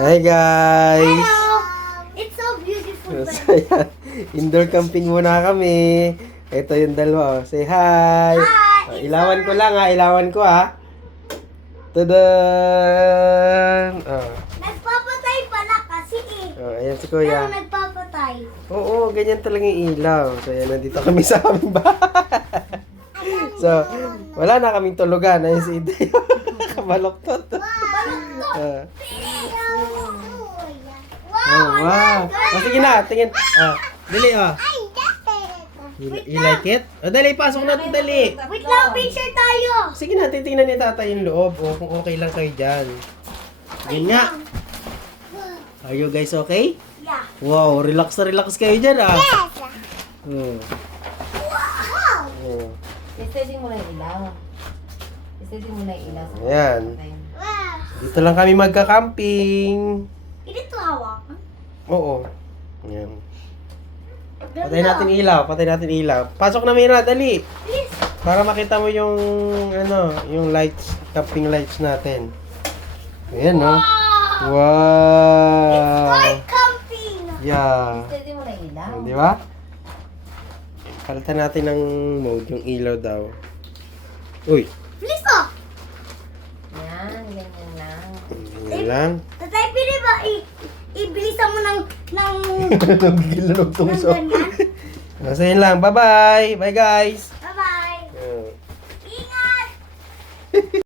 Hi guys! Hello! It's so beautiful. So, yan. Indoor camping muna kami. Ito yung dalawa. Oh. Say hi! Hi! Oh, ilawan ko lang ha. Ilawan ko ha. Tadan! Oh. Nagpapatay pala kasi eh. Oh, ayan si Pero Kuya. nagpapatay. Oo, ganyan talaga yung ilaw. So, yan. Nandito kami sa aming bahay. So, wala na kaming tulugan. Ayun si Iday. Kabaloktot. Ah. Oh, wow. Oh, sige na. Tingin. Ah, dali oh. You like it? Oh, dali, pasok na ito, dali. Wait lang, picture tayo. Sige na, titingnan ni tatay yung loob. O, kung okay lang kayo dyan. Yun nga. Are you guys okay? Yeah. Wow, relax na relax kayo dyan ah. Yes. Hmm. Wow. Oh. Steady mo na yung ilaw. Steady mo na yung ilaw. Ayan. Wow. Dito lang kami magka-camping. Hindi to hawakan. Oo. Ayan. Patay natin ilaw, patay natin ilaw. Pasok na Mira, dali. Please. Para makita mo yung ano, yung lights, camping lights natin. Ayan no. Wow. Wow. Like camping. Yeah. Steady mo na yung ilaw. Di ba? Palitan natin ng mode, yung ilaw daw. Uy. Please oh. Yan, ganyan lang. Ganyan lang. Tatay, pili ba ibilisan mo ng Nagigil na ng tungso. ganyan? So yun lang. Bye-bye. Bye guys.